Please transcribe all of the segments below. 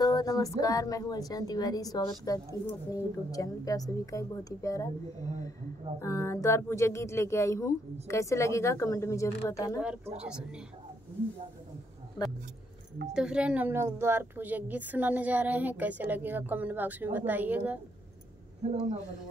दोस्तों नमस्कार, मैं हूँ अर्चना तिवारी। स्वागत करती हूँ अपने YouTube चैनल पे। आप सभी का एक बहुत ही प्यारा द्वार पूजा गीत लेके आई हूँ। कैसे लगेगा कमेंट में जरूर बताना। द्वार पूजा सुने तो फ्रेंड, हम लोग द्वार पूजा गीत सुनाने जा रहे हैं। कैसे लगेगा कमेंट बॉक्स में बताइएगा।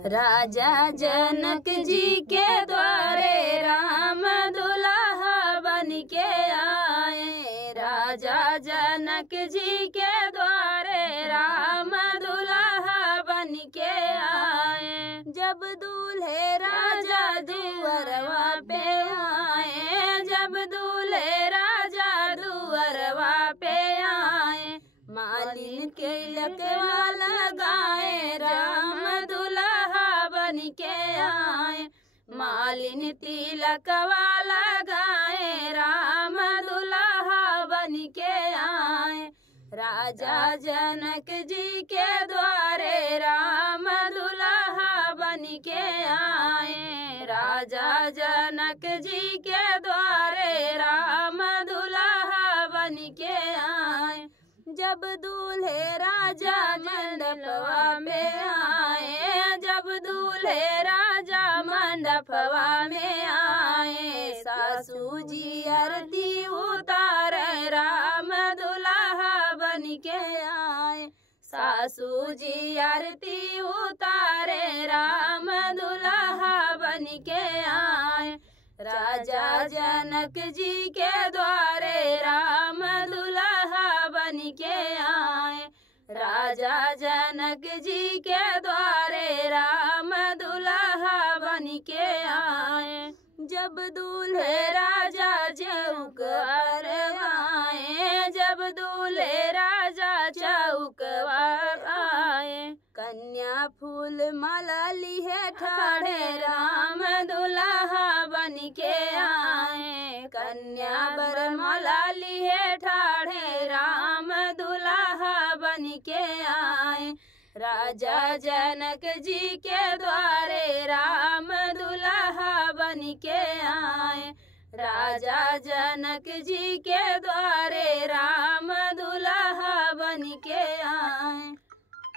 राजा जनक जी के द्वारे राम दुल्हा बन के आए। राजा जनक जी के द्वारे राम दुल्हा बन के आए। जब दूल्हे राजा दुअरवा पे आए, जब दूल्हे राजा दुअरवा पे आए, मालिन के लकवा लगाए राम दुल्हा बन के आए। मालिन तिलकवा लगाए राम दुल्हा बन के आए। राजा जनक जी के द्वारे राम दुल्हा बन के आए। राजा जनक जी के द्वारे राम दुल्हा बन के आए। जब दूल्हे राजा मंडपवा में आए, जब दूल्हे राजा मंडपवा में आए, सासू जी आरती उतारे राम दुल्हा बन के आए। सासू जी आरती उतारे राम दुल्हा बन के आए। राजा जनक जी के द्वारे राम दुल्हा बन के आए। राजा जनक जी के द्वारे राम दुल्हा बन के आए। जब दूल्हे राजा चौक पर आए, जब दूल्हे राजा चौक पर आए, कन्या फूल माला लिए ठाढ़े राम दुल्हा बन के आए। कन्या बर माला लिए ठाढ़े राम दुल्हा बन के आए। राजा जनक जी के द्वारे राम दुल्हा बन के आए। राजा जनक जी के द्वारे राम दुल्हा बन के आए।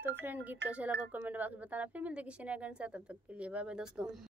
तो फ्रेंड, गीत कैसा लगा कमेंट बॉक्स में बताना। फिर मिलते किसी नए गाने के साथ, तब तक के लिए बाय बाय दोस्तों।